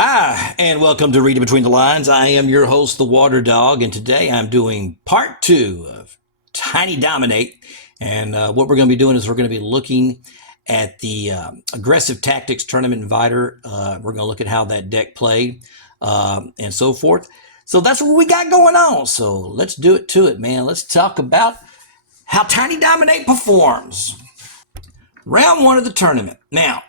Hi, and welcome to Reading Between the Lines. I am your host, the Water Dog, and today I'm doing part 2 of Tiny Dominate. And what we're going to be doing is we're going to be looking at the Aggressive Tactics Tournament Inviter. We're going to look at how that deck played and so forth. So that's what we got going on. So let's do it to it, man. Let's talk about how Tiny Dominate performs. Round 1 of the tournament. Now,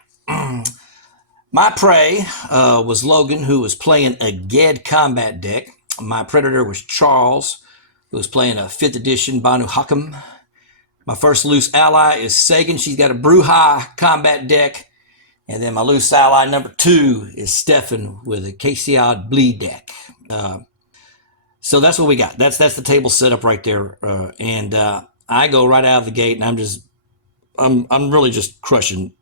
my prey was Logan, who was playing a Ged combat deck. My predator was Charles, who was playing a 5th edition Banu Hakim. My first loose ally is Sagan. She's got a Bruja combat deck. And then my loose ally number 2 is Stefan with a KCOD bleed deck. So that's what we got. That's the table set up right there. And I go right out of the gate, and I'm really just crushing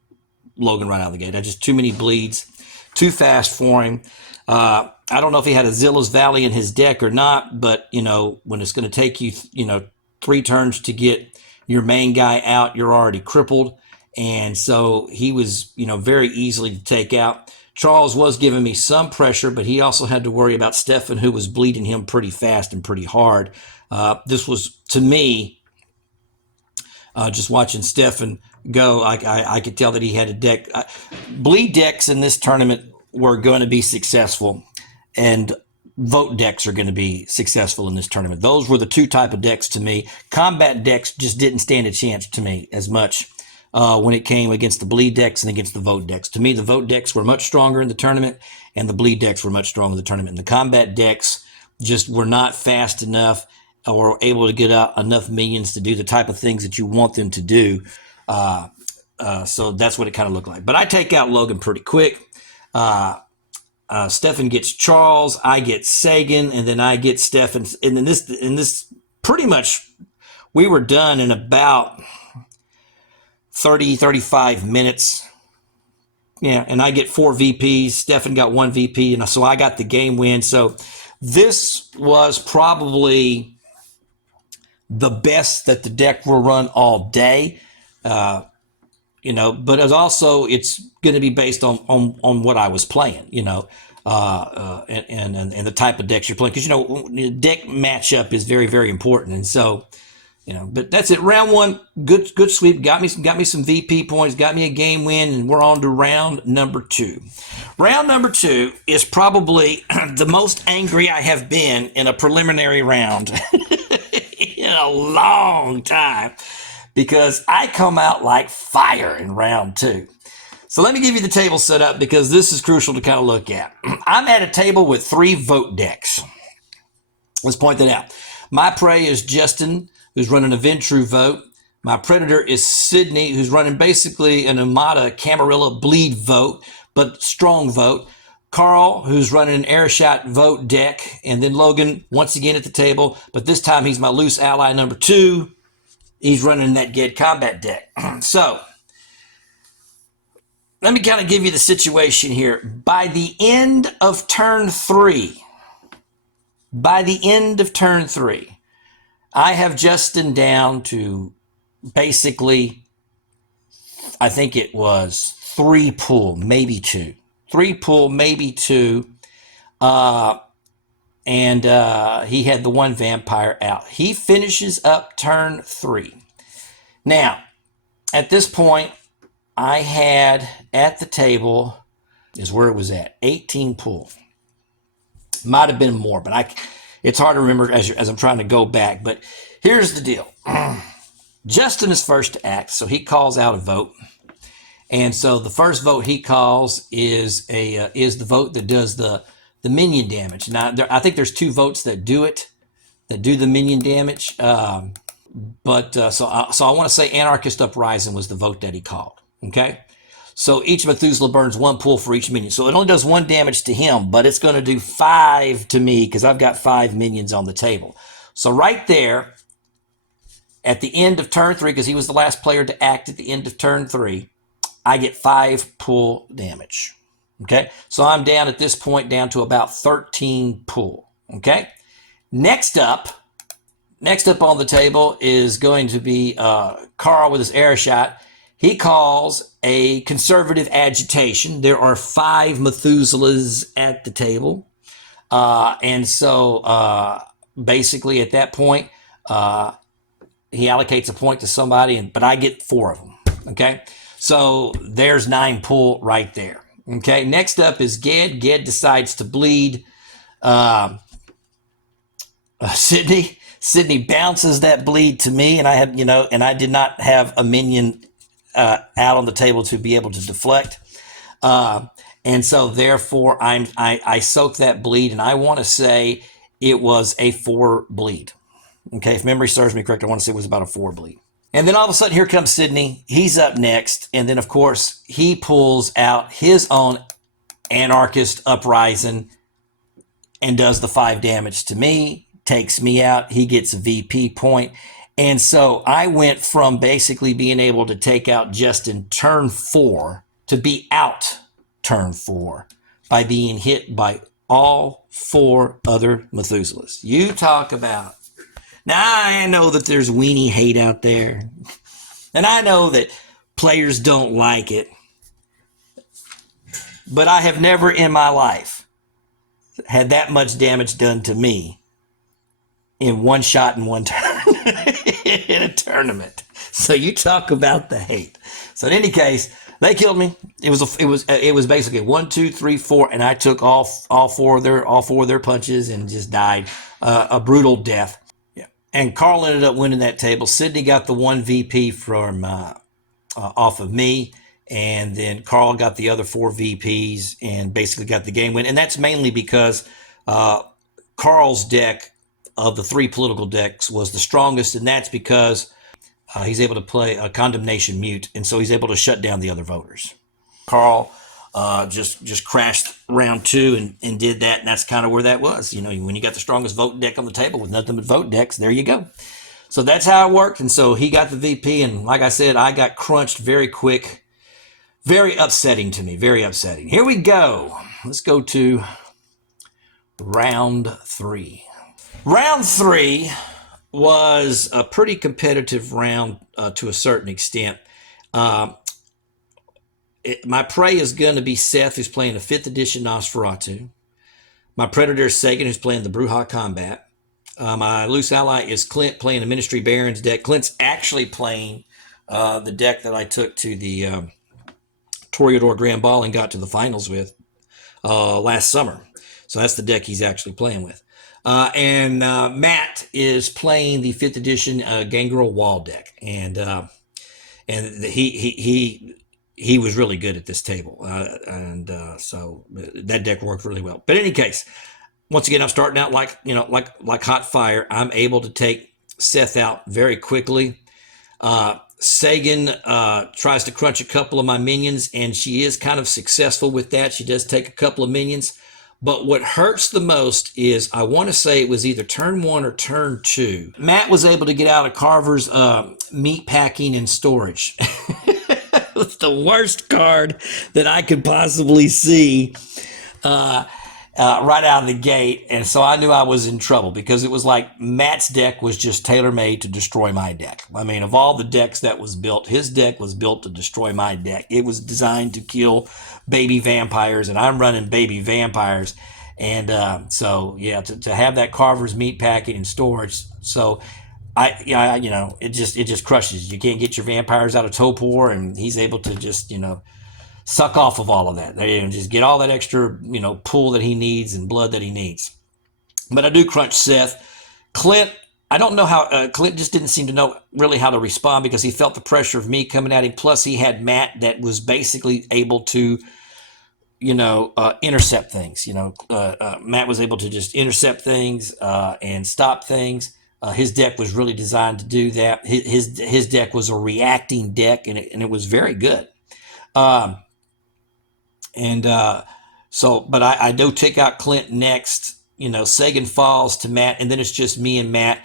Logan right out of the gate. I just too many bleeds, too fast for him. I don't know if he had a Zilla's Valley in his deck or not, but when it's going to take you 3 turns to get your main guy out, you're already crippled, and so he was very easily to take out. Charles was giving me some pressure, but he also had to worry about Stefan, who was bleeding him pretty fast and pretty hard. This was, to me, just watching Stefan go, I could tell that he had a deck. Bleed decks in this tournament were going to be successful, and vote decks are going to be successful in this tournament. Those were the 2 type of decks to me. Combat decks just didn't stand a chance to me as much when it came against the bleed decks and against the vote decks. To me, the vote decks were much stronger in the tournament, and the bleed decks were much stronger in the tournament. And the combat decks just were not fast enough or able to get out enough minions to do the type of things that you want them to do. So that's what it kind of looked like. But I take out Logan pretty quick. Stefan gets Charles, I get Sagan, and then I get Stefan. And then this pretty much, we were done in about 35 minutes. Yeah, and I get 4 VPs. Stefan got 1 VP, and so I got the game win. So this was probably the best that the deck will run all day. But it's going to be based on what I was playing, and the type of decks you're playing, because deck matchup is very, very important. And so, but that's it. Round 1, good sweep. Got me some VP points. Got me a game win, and we're on to round number 2. Round number 2 is probably the most angry I have been in a preliminary round in a long time, because I come out like fire in round 2. So let me give you the table set up, because this is crucial to kind of look at. I'm at a table with 3 vote decks. Let's point that out. My prey is Justin, who's running a Ventru vote. My predator is Sydney, who's running basically an Amada Camarilla bleed vote, but strong vote. Carl, who's running an Airshot vote deck. And then Logan, once again at the table, but this time he's my loose ally number 2. He's running that Ged combat deck. So let me kind of give you the situation here. By the end of turn 3, I have Justin down to basically, I think it was 3 pull, maybe 2. 3 pull, maybe 2. And he had the 1 vampire out. He finishes up turn 3. Now, at this point, I had at the table, is where it was at, 18 pull. Might have been more, but it's hard to remember as I'm trying to go back. But here's the deal. Justin is first to act, so he calls out a vote. And so the first vote he calls is the vote that does the minion damage. Now, I think there's 2 votes that do it, that do the minion damage. So I want to say Anarchist Uprising was the vote that he called. Okay? So each Methuselah burns 1 pull for each minion. So it only does 1 damage to him, but it's going to do 5 to me, because I've got 5 minions on the table. So right there, at the end of turn 3, because he was the last player to act at the end of turn 3, I get 5 pull damage. Okay, so I'm down at this point down to about 13 pull. Okay, next up on the table is going to be Carl with his air shot. He calls a conservative agitation. There are 5 Methuselahs at the table. And so basically at that point, he allocates a point to somebody, but I get 4 of them. Okay. So there's 9 pull right there. Okay. Next up is Ged. Ged decides to bleed. Sydney bounces that bleed to me, and I have, and I did not have a minion out on the table to be able to deflect. And so therefore I soak that bleed, and I want to say it was a 4 bleed. Okay. If memory serves me correct, I want to say it was about a 4 bleed. And then all of a sudden here comes Sydney. He's up next. And then of course he pulls out his own Anarchist Uprising and does the 5 damage to me, takes me out. He gets a VP point. And so I went from basically being able to take out Justin turn 4 to be out turn 4 by being hit by all 4 other Methuselahs. You talk about. Now, I know that there's weenie hate out there, and I know that players don't like it, but I have never in my life had that much damage done to me in one shot in one turn in a tournament. So you talk about the hate. So in any case, they killed me. It was basically 1, 2, 3, 4, and I took all 4 of their punches and just died a brutal death. Yeah. And Carl ended up winning that table. Sydney got the 1 VP from off of me, and then Carl got the other 4 VPs and basically got the game win. And that's mainly because Carl's deck of the 3 political decks was the strongest, and that's because he's able to play a condemnation mute, and so he's able to shut down the other voters. Carl just crashed round 2 and did that, and that's kind of where that was. When you got the strongest vote deck on the table with nothing but vote decks, there you go. So that's how it worked, and so he got the VP, and like I said, I got crunched very quick. Very upsetting to me, very upsetting. Here we go. Let's go to round 3. Round 3 was a pretty competitive round to a certain extent. My prey is going to be Seth, who's playing the 5th edition Nosferatu. My predator is Sagan, who's playing the Bruja Combat. My loose ally is Clint, playing the Ministry Barons deck. Clint's actually playing the deck that I took to the Toreador Grand Ball and got to the finals with last summer. So that's the deck he's actually playing with. And Matt is playing the 5th edition Gangrel Wall deck, and he was really good at this table, so that deck worked really well. But in any case, once again, I'm starting out like hot fire. I'm able to take Seth out very quickly. Sagan tries to crunch a couple of my minions, and she is kind of successful with that. She does take a couple of minions. But what hurts the most is, I want to say it was either turn 1 or turn 2. Matt was able to get out of Carver's meat packing and storage. It was the worst card that I could possibly see right out of the gate. And so I knew I was in trouble, because it was like Matt's deck was just tailor-made to destroy my deck. I mean, of all the decks that was built, his deck was built to destroy my deck. It was designed to kill baby vampires, and I'm running baby vampires. And so, yeah, to have that Carver's meat packing and storage, so it just crushes. You can't get your vampires out of Topor, and he's able to just, suck off of all of that. Just get all that extra, pull that he needs and blood that he needs. But I do crunch Seth. Clint, I don't know how, Clint just didn't seem to know really how to respond, because he felt the pressure of me coming at him. Plus he had Matt that was basically able to, intercept things. Matt was able to just intercept things and stop things. His deck was really designed to do that. His deck was a reacting deck, and it was very good. But I do take out Clint next. Sagan falls to Matt, and then it's just me and Matt.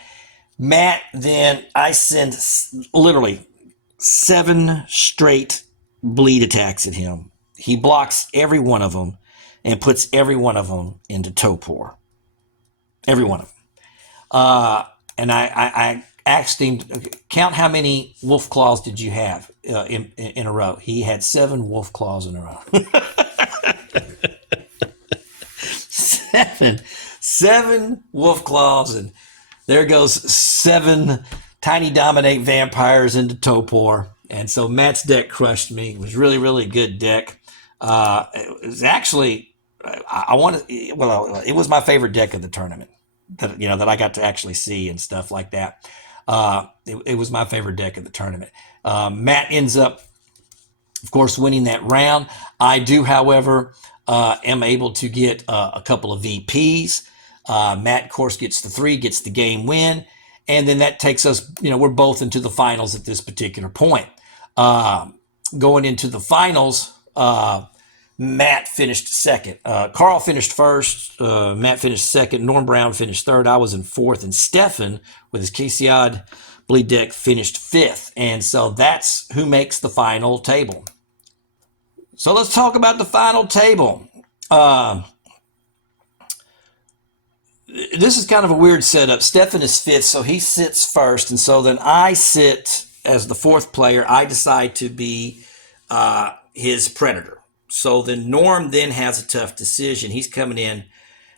Then I send literally 7 straight bleed attacks at him. He blocks every one of them and puts every one of them into Topor. Every one of them. And I asked him, count how many wolf claws did you have in a row. He had 7 wolf claws in a row. seven wolf claws, and there goes 7 tiny dominate vampires into Topor. And so Matt's deck crushed me. It was really, really good deck. It was actually, it was my favorite deck of the tournament that I got to actually see and stuff like that. It was my favorite deck of the tournament. Matt ends up, of course, winning that round. I do, however, am able to get a couple of VPs. Matt, of course, gets the 3, gets the game win. And then that takes us, we're both into the finals at this particular point. Going into the finals, Matt finished second. Carl finished first. Matt finished second. Norm Brown finished third. I was in fourth. And Stefan, with his Casey bleed deck, finished 5th. And so that's who makes the final table. So let's talk about the final table. This is kind of a weird setup. Stefan is 5th, so he sits first. And so then I sit as the 4th player. I decide to be his predator. So then Norm then has a tough decision. He's coming in.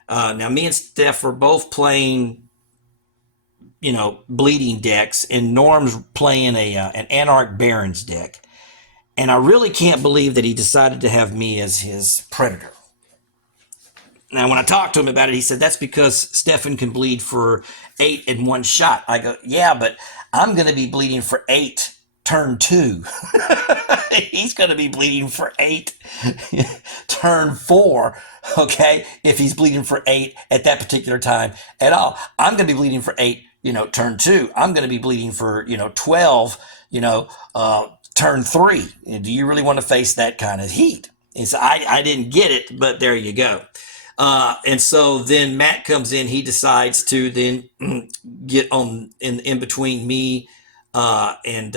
Now, me and Steph are both playing, bleeding decks, and Norm's playing an Anarch Barons deck. And I really can't believe that he decided to have me as his predator. Now, when I talked to him about it, he said, that's because Stefan can bleed for 8 in one shot. I go, yeah, but I'm going to be bleeding for 8 turn 2. He's going to be bleeding for 8 turn 4, okay, if he's bleeding for 8 at that particular time at all. I'm going to be bleeding for 8, turn 2. I'm going to be bleeding for, 12, turn 3. Do you really want to face that kind of heat? And so I didn't get it, but there you go. And so then Matt comes in. He decides to then get on in between me and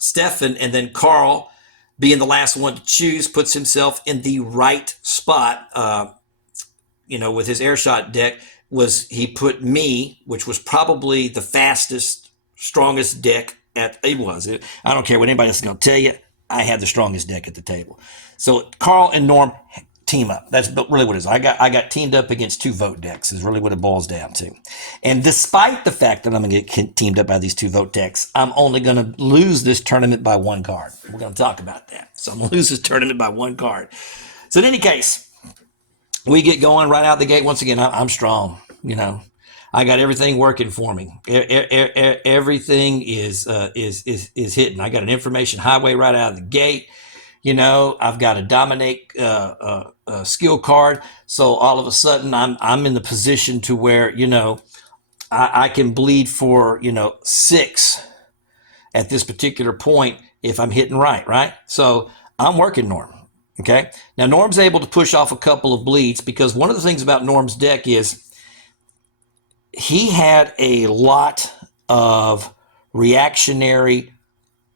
Stefan, and then Carl, being the last one to choose, puts himself in the right spot. With his airshot deck, he put me, which was probably the fastest, strongest deck I don't care what anybody else is going to tell you. I had the strongest deck at the table. So Carl and Norm team up. That's really what it is. I got teamed up against 2 vote decks is really what it boils down to. And despite the fact that I'm going to get teamed up by these 2 vote decks, I'm only going to lose this tournament by 1 card. We're going to talk about that. So I'm going to lose this tournament by 1 card. So in any case, we get going right out the gate. Once again, I'm strong. I got everything working for me. Everything is hitting. I got an information highway right out of the gate. I've got a dominate skill card. So all of a sudden I'm in the position to where, I can bleed for, 6 at this particular point if I'm hitting right? So I'm working Norm. Okay. Now Norm's able to push off a couple of bleeds because one of the things about Norm's deck is he had a lot of reactionary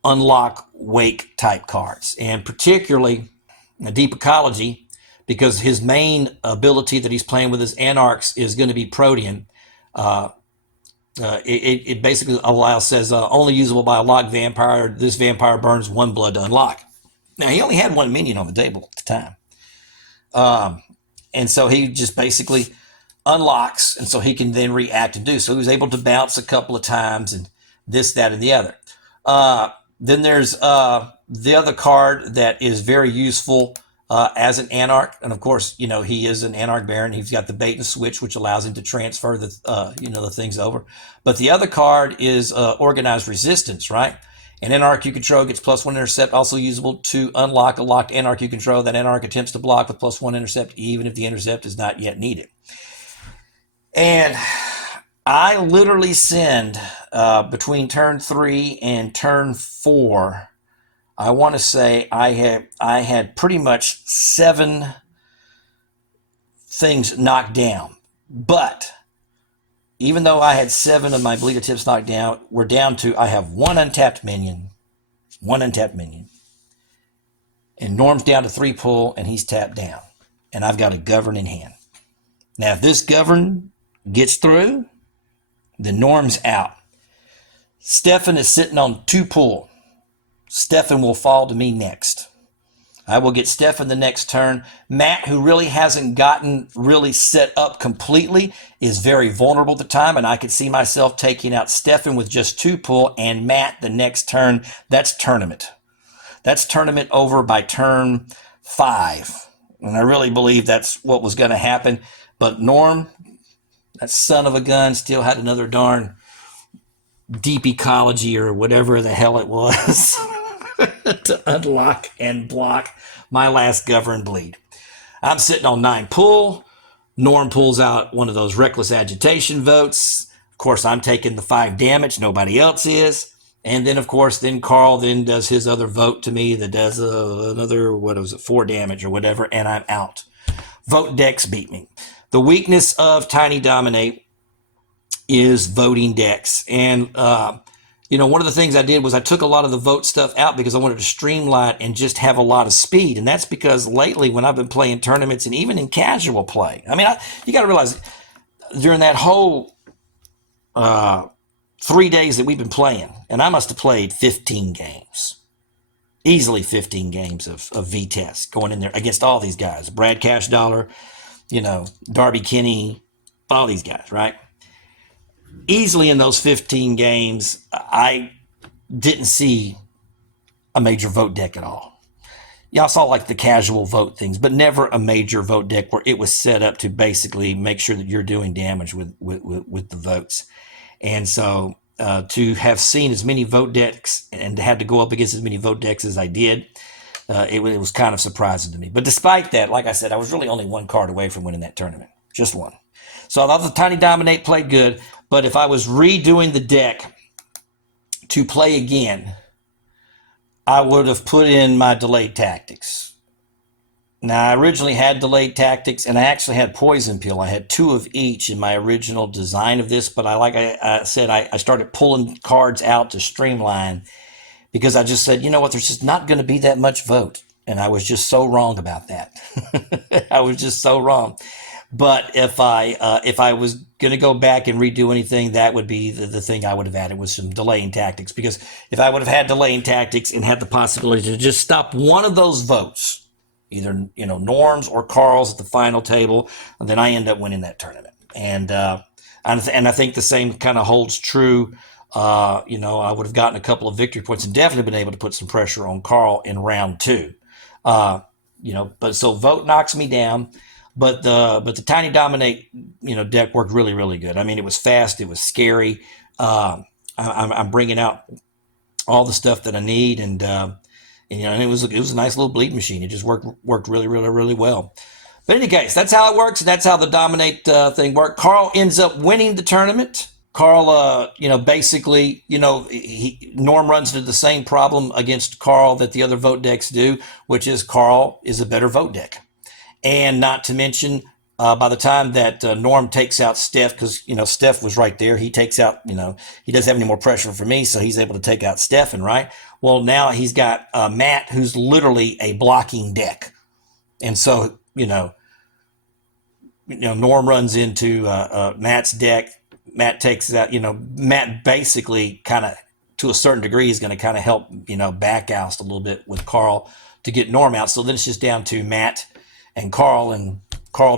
unlock wake type cards, and particularly Deep Ecology, because his main ability that he's playing with his Anarchs is going to be Protean. It basically says only usable by a locked vampire. This vampire burns 1 blood to unlock. Now, he only had 1 minion on the table at the time. And so he just basically unlocks, and so he can then react and do. So he was able to bounce a couple of times and this, that, and the other. Then there's the other card that is very useful as an Anarch. And of course, he is an Anarch Baron. He's got the bait and switch, which allows him to transfer the things over. But the other card is Organized Resistance, right? An Anarch you control gets +1 intercept, also usable to unlock a locked Anarch you control. That Anarch attempts to block with +1 intercept, even if the intercept is not yet needed. And I literally send between turn 3 and turn 4. I want to say I had pretty much 7 things knocked down. But even though I had 7 of my bleeder tips knocked down, we're down to I have 1 untapped minion. And Norm's down to 3 pull, and he's tapped down. And I've got a govern in hand. Now, if this govern gets through, the Norm's out. Stefan is sitting on 2 pull. Stefan will fall to me next. I will get Stefan the next turn. Matt, who really hasn't gotten really set up completely, is very vulnerable at the time, and I could see myself taking out Stefan with just 2 pull and Matt the next turn. That's tournament. That's tournament over by turn 5. And I really believe that's what was going to happen. But Norm, that son of a gun, still had another darn deep ecology or whatever the hell it was to unlock and block my last govern bleed. I'm sitting on 9 pull. Norm pulls out one of those reckless agitation votes. Of course, I'm taking the 5 damage. Nobody else is. And then, of course, then Carl then does his other vote to me that does another, 4 damage or whatever, and I'm out. Vote decks beat me. The weakness of Tiny Dominate is voting decks. And, one of the things I did was I took a lot of the vote stuff out because I wanted to streamline and just have a lot of speed. And that's because lately when I've been playing tournaments and even in casual play, you got to realize during that whole 3 days that we've been playing, and I must have played 15 games, easily 15 games of VTES going in there against all these guys, Brad Cash Dollar, Darby Kinney, all these guys, right? Easily in those 15 games, I didn't see a major vote deck at all. Y'all saw like the casual vote things, but never a major vote deck where it was set up to basically make sure that you're doing damage with the votes. And so to have seen as many vote decks and to have to go up against as many vote decks as I did, it was kind of surprising to me. But despite that, like I said, I was really only 1 card away from winning that tournament. Just 1. So I thought the Tiny Dominate played good. But if I was redoing the deck to play again, I would have put in my delayed tactics. Now, I originally had delayed tactics, and I actually had poison pill. I had 2 of each in my original design of this, but I said, I started pulling cards out to streamline because I just said, you know what, there's just not going to be that much vote. And I was just so wrong about that. I was just so wrong. But if I was going to go back and redo anything, that would be the thing I would have added was some delaying tactics. Because if I would have had delaying tactics and had the possibility to just stop one of those votes, either Norm's or Carl's at the final table, and then I end up winning that tournament. And I think the same kind of holds true. I would have gotten a couple of victory points and definitely been able to put some pressure on Carl in round 2. But so vote knocks me down. But the Tiny Dominate, deck worked really, really good. I mean, it was fast. It was scary. I'm bringing out all the stuff that I need, and it was a nice little bleed machine. It just worked really, really, really well. But in any case, that's how it works. That's how the Dominate thing worked. Carl ends up winning the tournament. Carl, basically, Norm runs into the same problem against Carl that the other vote decks do, which is Carl is a better vote deck. And not to mention, by the time that Norm takes out Steph, because, Steph was right there. He takes out, he doesn't have any more pressure for me, so he's able to take out Stefan, right? Well, now he's got Matt, who's literally a blocking deck. And so, Norm runs into Matt's deck. Matt takes out, Matt basically kind of, to a certain degree, is going to kind of help, back oust a little bit with Carl to get Norm out. So then it's just down to Matt and Carl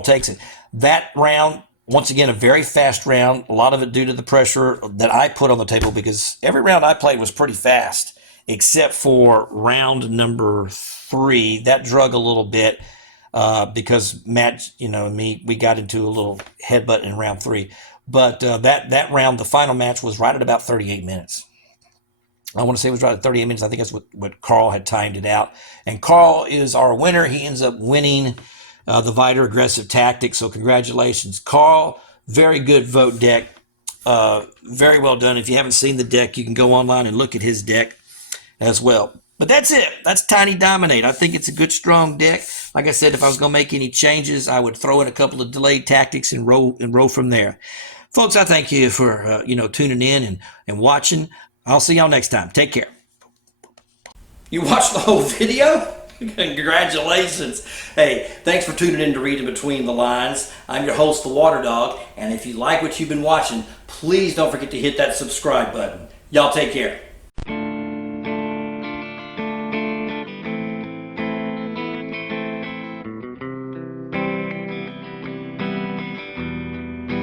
takes it. That round, once again, a very fast round, a lot of it due to the pressure that I put on the table because every round I played was pretty fast, except for round number 3. That drug a little bit because Matt, and me, we got into a little headbutt in round 3. But that round, the final match, was right at about 38 minutes. I want to say it was right at 38 minutes. I think that's what Carl had timed it out. And Carl is our winner. He ends up winning the Viter Aggressive Tactics. So congratulations, Carl. Very good vote deck. Very well done. If you haven't seen the deck, you can go online and look at his deck as well. But that's it. That's Tiny Dominate. I think it's a good, strong deck. Like I said, if I was going to make any changes, I would throw in a couple of delayed tactics and roll from there. Folks, I thank you for tuning in and watching. I'll see y'all next time. Take care. You watched the whole video? Congratulations. Hey, thanks for tuning in to Reading Between the Lines. I'm your host, The Water Dog, and if you like what you've been watching, please don't forget to hit that subscribe button. Y'all take care.